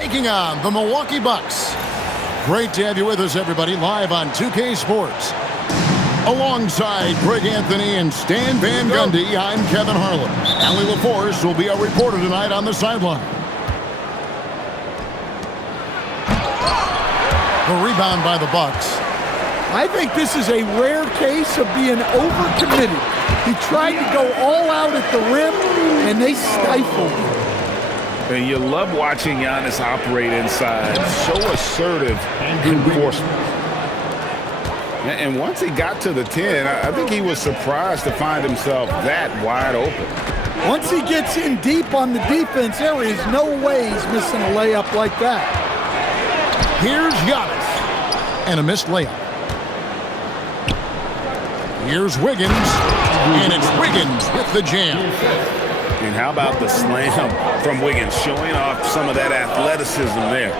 Taking on the Milwaukee Bucks. Great to have you with us, everybody, live on 2K Sports. Alongside Greg Anthony and Stan Van Gundy, I'm Kevin Harlan. Allie LaForce will be our reporter tonight on the sideline. The rebound by the Bucks. I think this is a rare case of being overcommitted. He tried to go all out at the rim, and they stifled him. And you love watching Giannis operate inside. So assertive enforcement. And once he got to the 10, I think he was surprised to find himself that wide open. Once he gets in deep on the defense, there is no way he's missing a layup like that. Here's Giannis. And a missed layup. Here's Wiggins. And it's Wiggins with the jam. And how about the slam from Wiggins, showing off some of that athleticism there.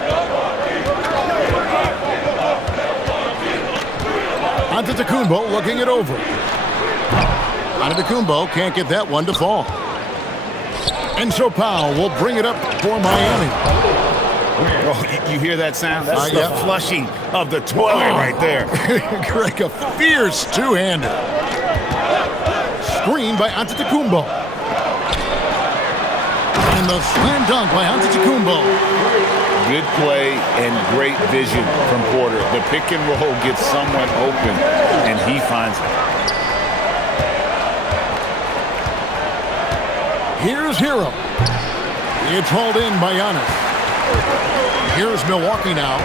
Antetokounmpo looking it over. Antetokounmpo can't get that one to fall. And so Powell will bring it up for Miami. Oh, you hear that sound? That's the flushing of the toilet right there. Greg, a fierce two-hander. Screen by Antetokounmpo. And the slam dunk by Antetokounmpo. Good play and great vision from Porter. The pick and roll gets someone open, and he finds it. Here's Hero. It's hauled in by Giannis. Here's Milwaukee now.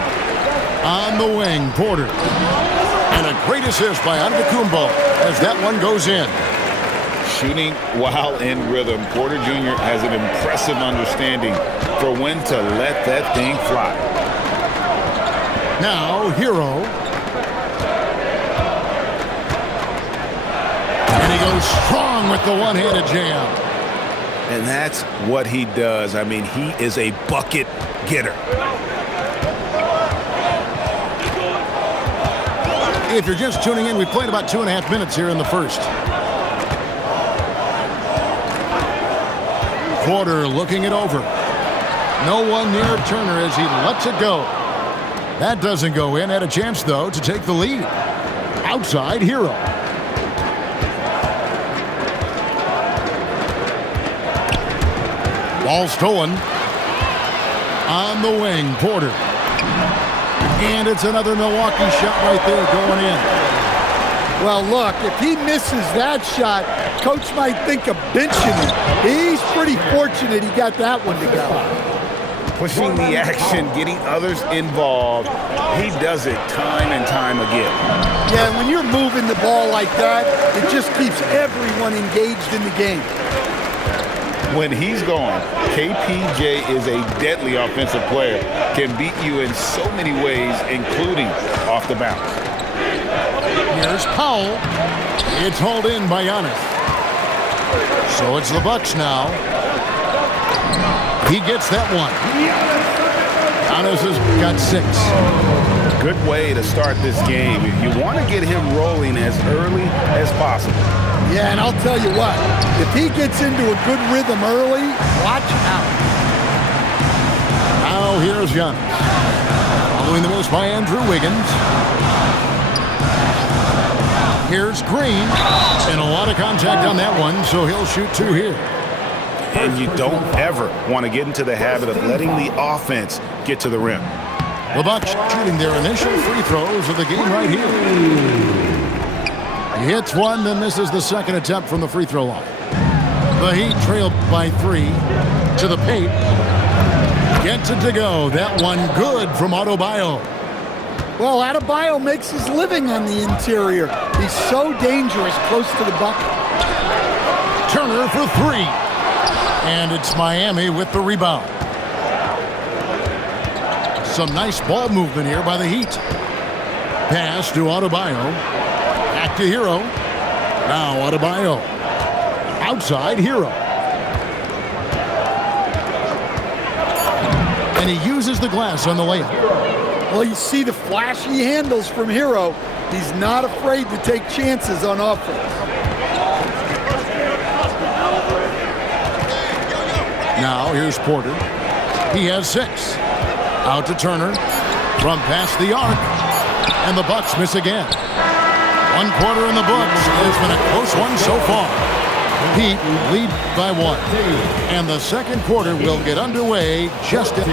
On the wing, Porter. And a great assist by Antetokounmpo as that one goes in. Shooting while in rhythm. Porter Jr. has an impressive understanding for when to let that thing fly. Now, Hero. And he goes strong with the one-handed jam. And that's what he does. I mean, he is a bucket getter. If you're just tuning in, we played about 2.5 minutes here in the first. Porter looking it over. No one near Turner as he lets it go. That doesn't go in. Had a chance, though, to take the lead. Outside, Hero. Ball stolen. On the wing, Porter. And it's another Milwaukee shot right there going in. Well, look, if he misses that shot, coach might think of benching him. He's pretty fortunate he got that one to go. Pushing the action, getting others involved. He does it time and time again. Yeah, when you're moving the ball like that, it just keeps everyone engaged in the game. When he's gone, KPJ is a deadly offensive player. Can beat you in so many ways, including off the bounce. Here's Powell. It's hauled in by Giannis. So it's the Bucks now. He gets that one. Giannis has got 6. Good way to start this game. You want to get him rolling as early as possible. Yeah, and I'll tell you what, if he gets into a good rhythm early, watch out. Now here's Giannis. Following the miss by Andrew Wiggins. Here's Green. And a lot of contact on that one, so he'll shoot 2 here. And you don't ever want to get into the habit of letting the offense get to the rim. The Bucks shooting their initial free throws of the game right here. He hits one, then misses the second attempt from the free throw line. The Heat trailed by 3 to the paint. Gets it to go. That one good from Adebayo. Well, Adebayo makes his living on the interior. He's so dangerous close to the bucket. Turner for 3. And it's Miami with the rebound. Some nice ball movement here by the Heat. Pass to Adebayo. Back to Hero. Now Adebayo. Outside Hero. And he uses the glass on the layup. Well, you see the flashy handles from Hero. He's not afraid to take chances on offense. Now here's Porter. He has 6. Out to Turner. From past the arc. And the Bucks miss again. 1 quarter in the books. It's been a close one so far. Heat lead by 1. And the second quarter will get underway just at...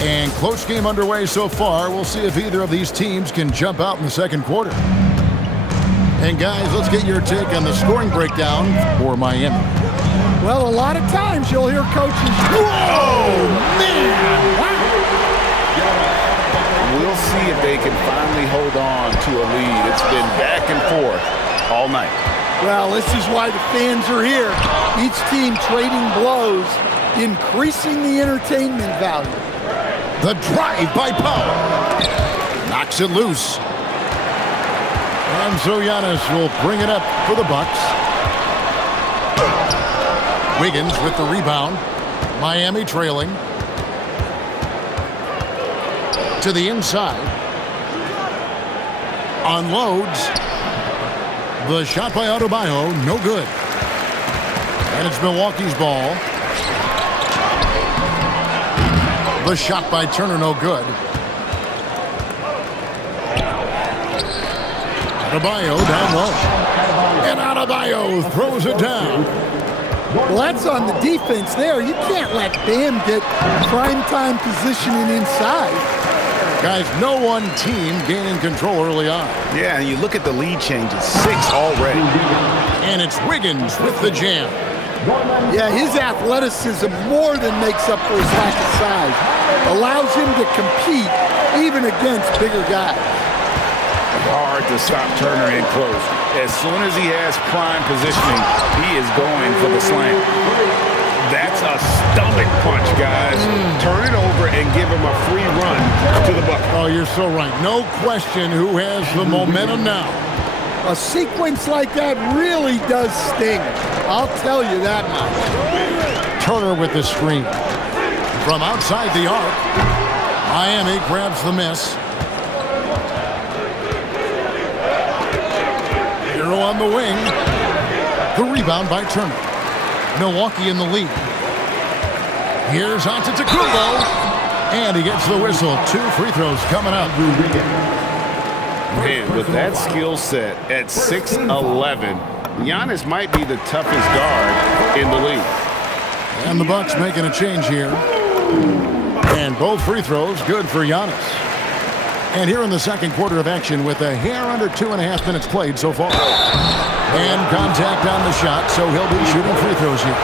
And close game underway so far. We'll see if either of these teams can jump out in the second quarter. And guys, let's get your take on the scoring breakdown for Miami. Well, a lot of times you'll hear coaches, whoa, man, wow. We'll see if they can finally hold on to a lead. It's been back and forth all night. Well, this is why the fans are here. Each team trading blows, increasing the entertainment value. The drive by Powell. Knocks it loose. And so Giannis will bring it up for the Bucks. Wiggins with the rebound. Miami trailing. To the inside. Unloads. The shot by Adebayo, no good. And it's Milwaukee's ball. The shot by Turner, no good. Adebayo down low. And Adebayo throws it down. Well, that's on the defense there. You can't let Bam get primetime positioning inside. Guys, no one team gaining control early on. Yeah, and you look at the lead changes, 6 already. And it's Wiggins with the jam. Yeah, his athleticism more than makes up for his lack of size. Allows him to compete even against bigger guys. Hard to stop Turner in close. As soon as he has prime positioning, he is going for the slam. That's a stomach punch, guys. Turn it over and give him a free run to the bucket. Oh, you're so right. No question who has the momentum now. A sequence like that really does sting. I'll tell you that much. Turner with the screen. From outside the arc, Miami grabs the miss. Hero on the wing. The rebound by Turner. Milwaukee in the lead. Here's Antetokounmpo. And he gets the whistle. 2 free throws coming up. Man, with that skill set at 6'11", Giannis might be the toughest guard in the league. And the Bucks making a change here. And both free throws good for Giannis. And here in the second quarter of action with a hair under 2.5 minutes played so far. And contact on the shot, so he'll be shooting free throws here.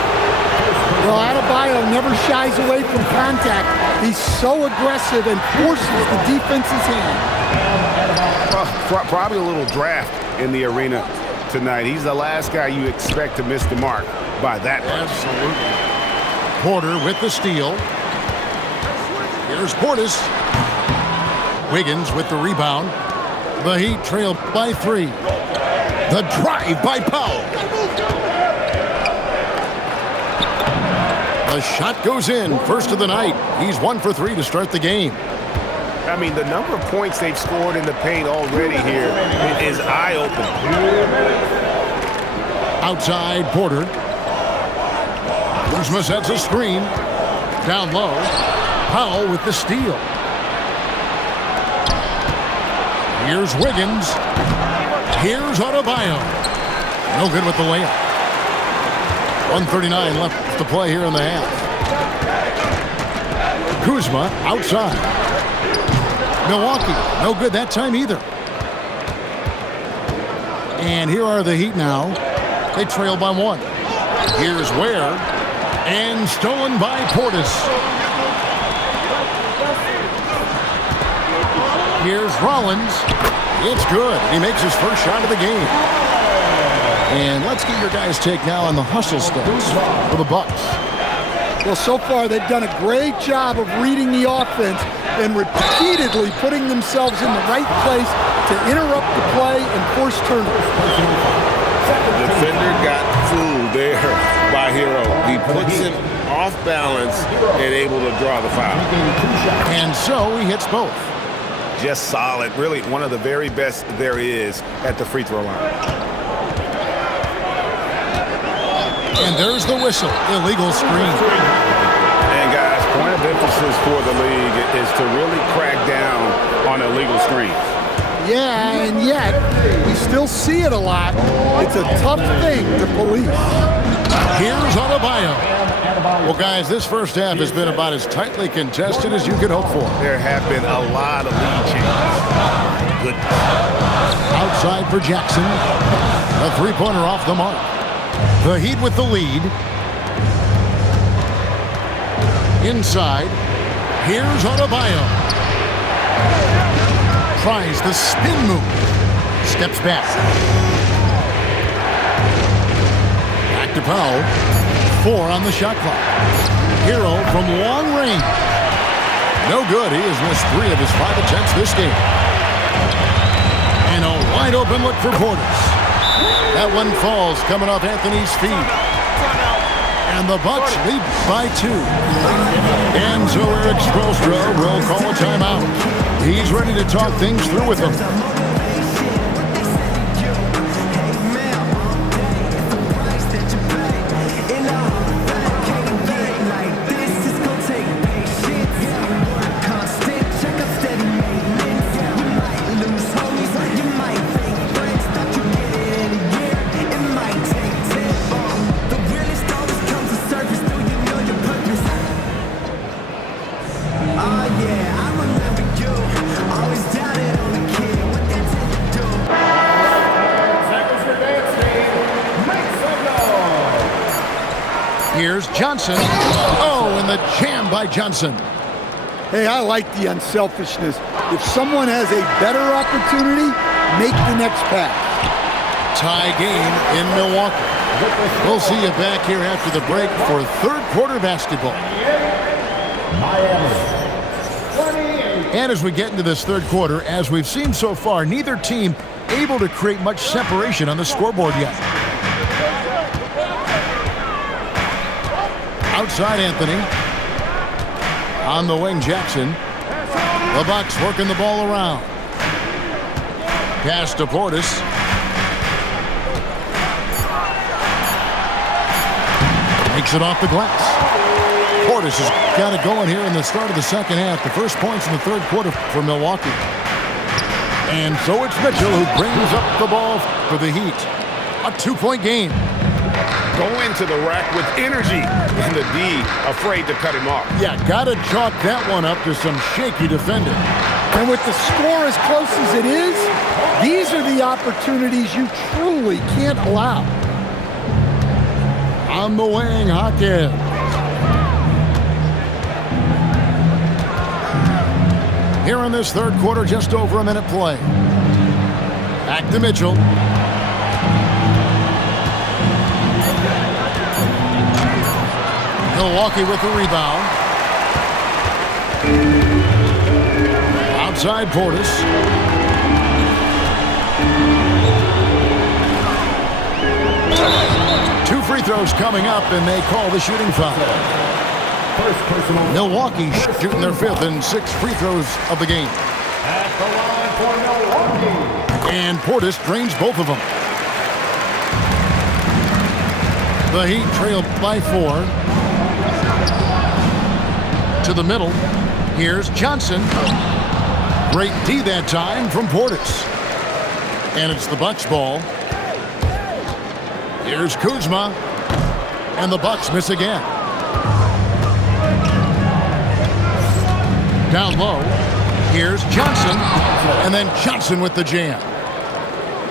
Well, Adebayo never shies away from contact. He's so aggressive and forces the defense's hand. Probably a little draft in the arena tonight. He's the last guy you expect to miss the mark by that much. Absolutely. Porter with the steal. Here's Portis. Wiggins with the rebound. The Heat trail by 3. The drive by Powell. The shot goes in. First of the night. He's 1 for 3 to start the game. I mean, the number of points they've scored in the paint already here is eye-opening. Outside, Porter. Kuzma sets a screen. Down low. Powell with the steal. Here's Wiggins. Here's Adebayo. No good with the layup. 1:39 left to play here in the half. Kuzma outside. Milwaukee, no good that time either. And here are the Heat now. They trail by 1. Here's Ware. And stolen by Portis. Here's Rollins. It's good. He makes his first shot of the game. And let's get your guys' take now on the hustle steps for the Bucks. Well, so far they've done a great job of reading the offense and repeatedly putting themselves in the right place to interrupt the play and force turnovers. The defender got fooled there by Hero. He puts him off balance and able to draw the foul. And so he hits both. Just solid. Really one of the very best there is at the free throw line. And there's the whistle. Illegal screen. And guys, point of emphasis for the league is to really crack down on illegal screens. Yeah, and yet we still see it a lot. It's a tough thing to police. Here's Adebayo. Well, guys, this first half has been about as tightly contested as you could hope for. There have been a lot of lead changes. Good. Outside for Jackson. A three-pointer off the mark. The Heat with the lead. Inside. Here's Adebayo. Tries the spin move. Steps back. Back to Powell. 4 on the shot clock. Hero from long range. No good. He has missed 3 of his 5 attempts this game. And a wide open look for Portis. That one falls coming off Anthony's feet. And the Bucks lead by 2. And so Eric Spoelstra will call a timeout. He's ready to talk things through with them. Here's Johnson. Oh, and the jam by Johnson. Hey, I like the unselfishness. If someone has a better opportunity, make the next pass. Tie game in Milwaukee. We'll see you back here after the break for third quarter basketball. And as we get into this third quarter, as we've seen so far, neither team able to create much separation on the scoreboard yet. Outside Anthony. On the wing, Jackson. The Bucks working the ball around. Pass to Portis. Makes it off the glass. Portis has got it going here in the start of the second half. The first points in the third quarter for Milwaukee. And so it's Mitchell who brings up the ball for the Heat. A 2-point game. Go into the rack with energy, and the D afraid to cut him off. Yeah, gotta chalk that one up to some shaky defending. And with the score as close as it is, these are the opportunities you truly can't allow. On the wing, Hawkins. Here in this third quarter, just over a minute play. Back to Mitchell. Milwaukee with the rebound. Outside Portis. Two free throws coming up, and they call the shooting foul. Milwaukee shooting their 5th and 6th free throws of the game. At the line for Milwaukee. And Portis drains both of them. The Heat trailed by 4. To the middle. Here's Johnson. Great D that time from Portis. And it's the Bucks ball. Here's Kuzma. And the Bucks miss again. Down low. Here's Johnson. And then Johnson with the jam.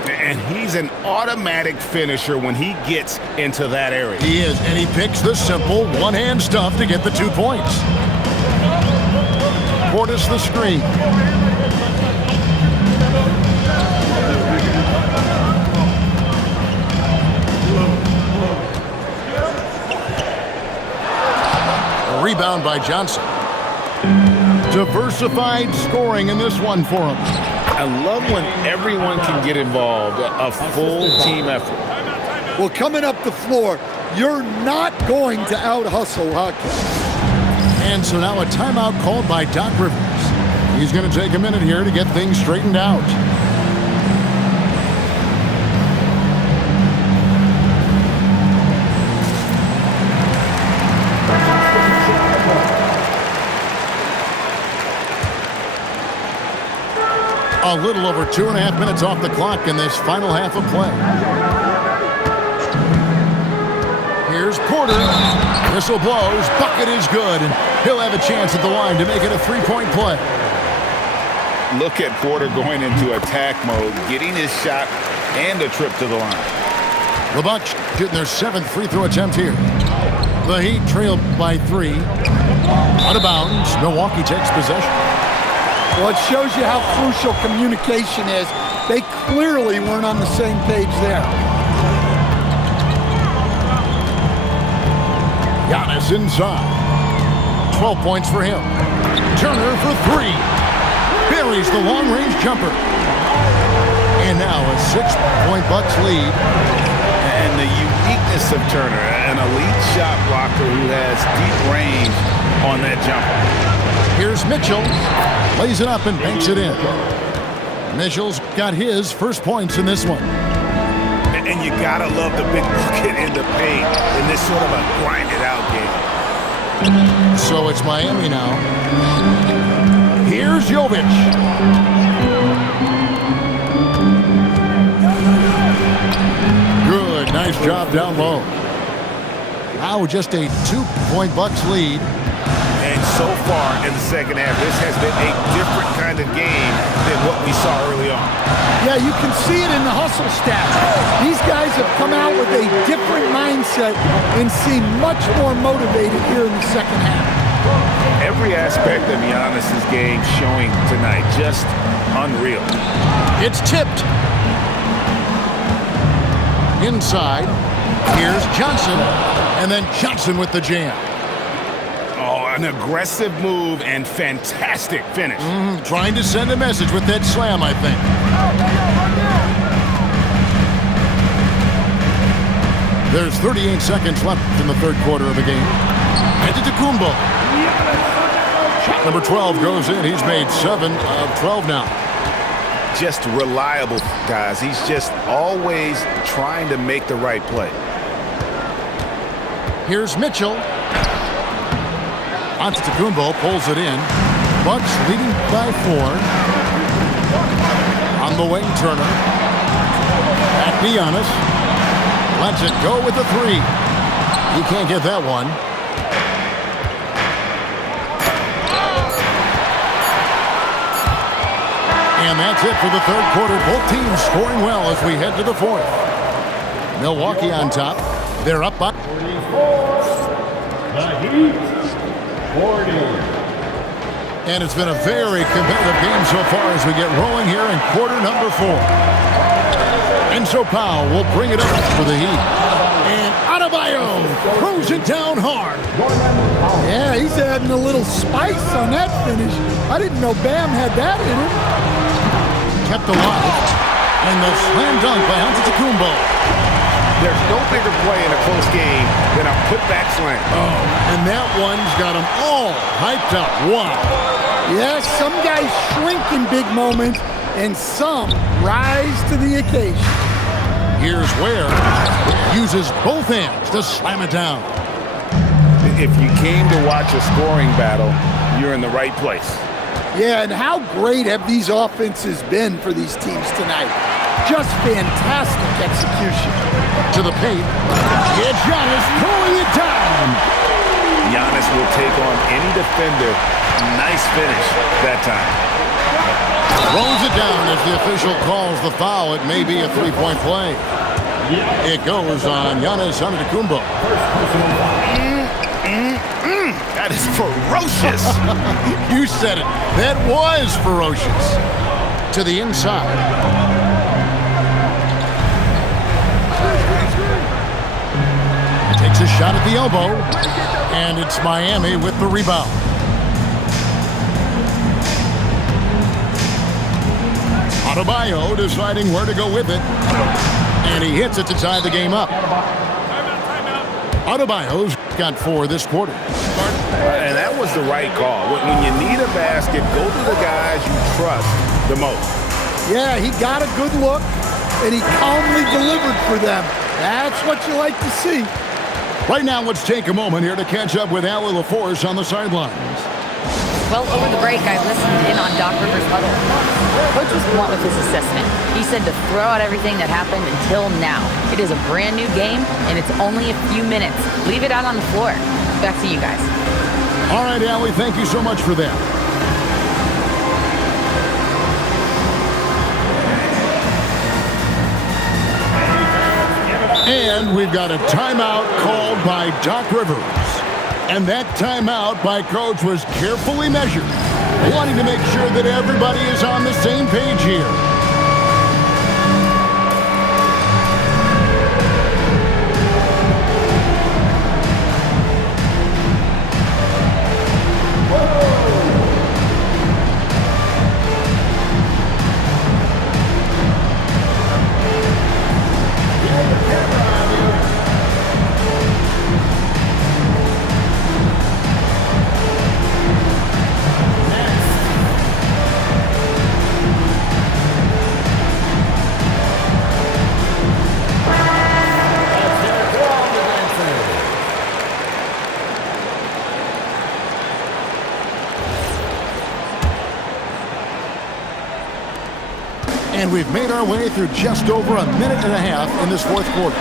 And he's an automatic finisher when he gets into that area. He is, and he picks the simple one-hand stuff to get the 2 points. Portis the screen. A rebound by Johnson. Diversified scoring in this one for him. I love when everyone can get involved, a full team effort. Well, coming up the floor, you're not going to out-hustle Hawkins. And so now a timeout called by Doc Rivers. He's going to take a minute here to get things straightened out. A little over 2.5 minutes off the clock in this final half of play. Here's Porter. Whistle blows. Bucket is good. And he'll have a chance at the line to make it a three-point play. Look at Porter going into attack mode, getting his shot and a trip to the line. The Bucks getting their 7th free throw attempt here. The Heat trailed by 3. Out of bounds. Milwaukee takes possession. Well, it shows you how crucial communication is. They clearly weren't on the same page there. Giannis inside. 12 points for him. Turner for 3. Buries the long-range jumper. And now a 6-point Bucks lead. And the uniqueness of Turner, an elite shot blocker who has deep range on that jumper. Here's Mitchell. Lays it up and banks it in. Mitchell's got his first points in this one. And you gotta love the big bucket in the paint in this sort of a grinded-out game. So it's Miami now. Here's Jovic. Good, nice job down low. Now just a 2-point Bucks lead. And so far in the second half, this has been a different kind of game than what we saw early on. Yeah, you can see it in the hustle stats. These guys have come out with a different mindset and seem much more motivated here in the second half. Every aspect of Giannis's game showing tonight, just unreal. It's tipped. Inside. Here's Johnson. And then Johnson with the jam. Oh, an aggressive move and fantastic finish. Trying to send a message with that slam, I think. There's 38 seconds left in the third quarter of the game. Antetokounmpo. Shot number 12 goes in. He's made 7 of 12 now. Just reliable, guys. He's just always trying to make the right play. Here's Mitchell. Antetokounmpo pulls it in. Bucks leading by 4. On the wing, Turner. Back to Giannis. Lets it go with the 3. He can't get that one. And that's it for the third quarter. Both teams scoring well as we head to the fourth. Milwaukee on top. They're up by 44. The Heat 40. And it's been a very competitive game so far as we get rolling here in quarter number 4. Enzo Powell will bring it up for the Heat. And Adebayo throws it down hard. Yeah, he's adding a little spice on that finish. I didn't know Bam had that in him. Kept alive. And the slam dunk by Antetokounmpo. There's no bigger play in a close game than a putback slam. Oh, and that one's got them all hyped up. Wow. Yeah, some guys shrink in big moments, and some rise to the occasion. Here's Ware. Uses both hands to slam it down. If you came to watch a scoring battle, you're in the right place. Yeah, and how great have these offenses been for these teams tonight? Just fantastic execution. To the paint. It's Giannis throwing it down. Giannis will take on any defender. Nice finish that time. Throws it down as the official calls the foul. It may be a 3-point play. It goes on Giannis Antetokounmpo. That is ferocious. You said it. That was ferocious. To the inside. Takes a shot at the elbow. And it's Miami with the rebound. Adebayo deciding where to go with it. And he hits it to tie the game up. Adebayo's got 4 this quarter. And that was the right call. When you need a basket, go to the guys you trust the most. Yeah, he got a good look, and he calmly delivered for them. That's what you like to see. Right now, let's take a moment here to catch up with Allie LaForce on the sidelines. Well, over the break, I listened in on Doc Rivers' huddle. Coach was blunt with his assessment. He said to throw out everything that happened until now. It is a brand new game, and it's only a few minutes. Leave it out on the floor. Back to you guys. All right, Allie, thank you so much for that. And we've got a timeout called by Doc Rivers. And that timeout by Coach was carefully measured, wanting to make sure that everybody is on the same page here. And we've made our way through just over a minute and a half in this fourth quarter.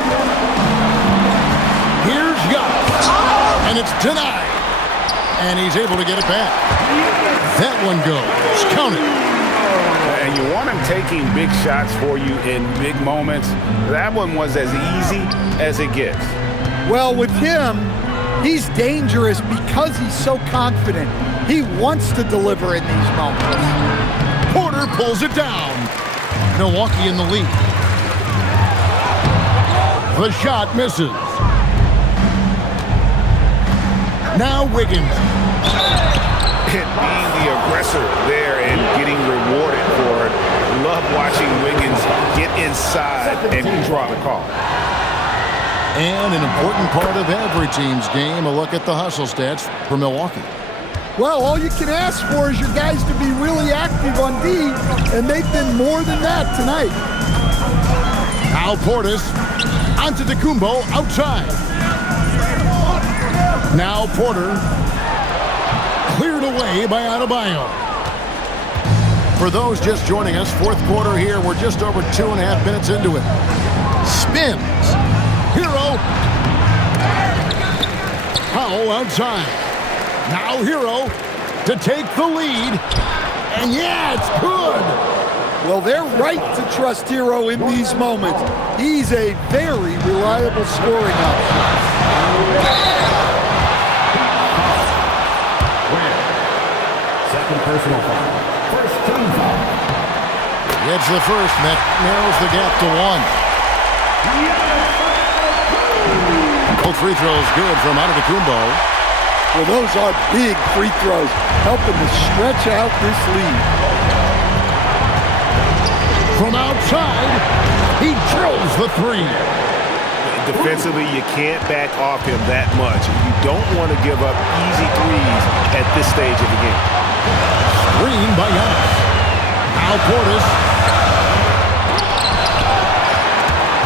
Here's Giannis, and it's denied. And he's able to get it back. That one goes. Count it. And you want him taking big shots for you in big moments. That one was as easy as it gets. Well, with him, he's dangerous because he's so confident. He wants to deliver in these moments. Porter pulls it down. Milwaukee in the lead. The shot misses. Now Wiggins. And being the aggressor there and getting rewarded for it. Love watching Wiggins get inside and draw the call. And an important part of every team's game, a look at the hustle stats for Milwaukee. Well, all you can ask for is your guys to be really active on D, and they've been more than that tonight. Now Portis onto Tecumbo outside. Now Porter cleared away by Adebayo. For those just joining us, fourth quarter here, we're just over 2.5 minutes into it. Spins. Hero. Powell outside. Now Hero to take the lead. And yeah, it's good. Well, they're right to trust Hero in these moments. He's a very reliable scoring option. Second personal foul. First team foul. It's the first, and that narrows the gap to 1. Both free throws good from Antetokounmpo. Well, those are big free throws, helping to stretch out this lead. From outside, he drills the three. Defensively, you can't back off him that much. You don't want to give up easy threes at this stage of the game. Screen by Giannis. Now Portis.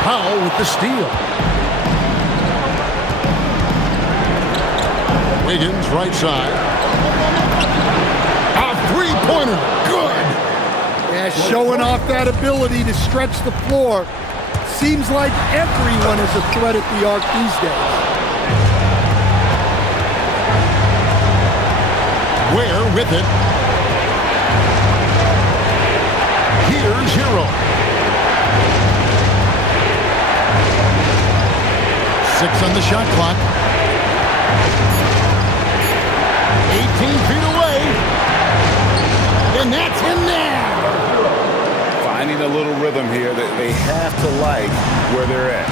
Powell with the steal. Wiggins, right side. A three-pointer. Good. Yeah, showing off that ability to stretch the floor. Seems like everyone is a threat at the arc these days. Ware with it. Here's Hero. 6 on the shot clock. 18 feet away. And that's in there. Finding a little rhythm here that they have to like where they're at.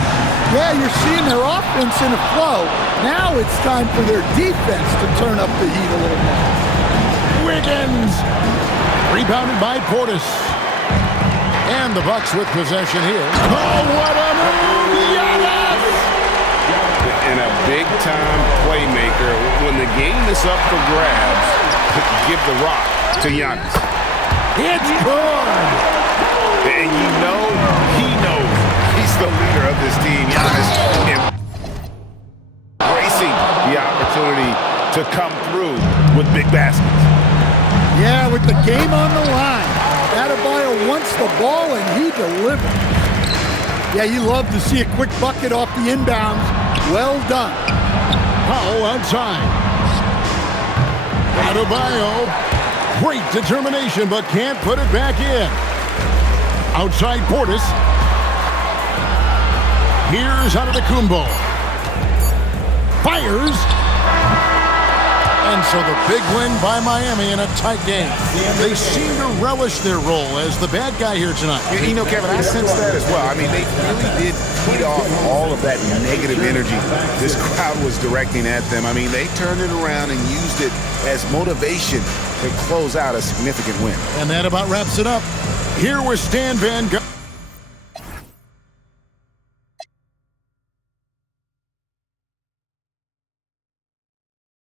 Yeah, you're seeing their offense in a flow. Now it's time for their defense to turn up the heat a little more. Wiggins. Rebounded by Portis. And the Bucks with possession here. Oh, what a move! Giannis! And a big-time playmaker. When the game is up for grabs, give the rock to Giannis. It's good! And you know, he knows he's the leader of this team. Giannis embracing the opportunity to come through with big baskets. Yeah, with the game on the line. Adebayo wants the ball, and he delivered. Yeah, you love to see a quick bucket off the inbounds. Well done. Powell outside. Adebayo, great determination, but can't put it back in. Outside Portis. Here's Antetokounmpo. Fires. And so the big win by Miami in a tight game. They seem to relish their role as the bad guy here tonight. You know, Kevin, I sense that as well. I mean, they really did feed off all of that negative energy this crowd was directing at them. I mean, they turned it around and used it as motivation to close out a significant win. And that about wraps it up. Here with Stan Van Gundy.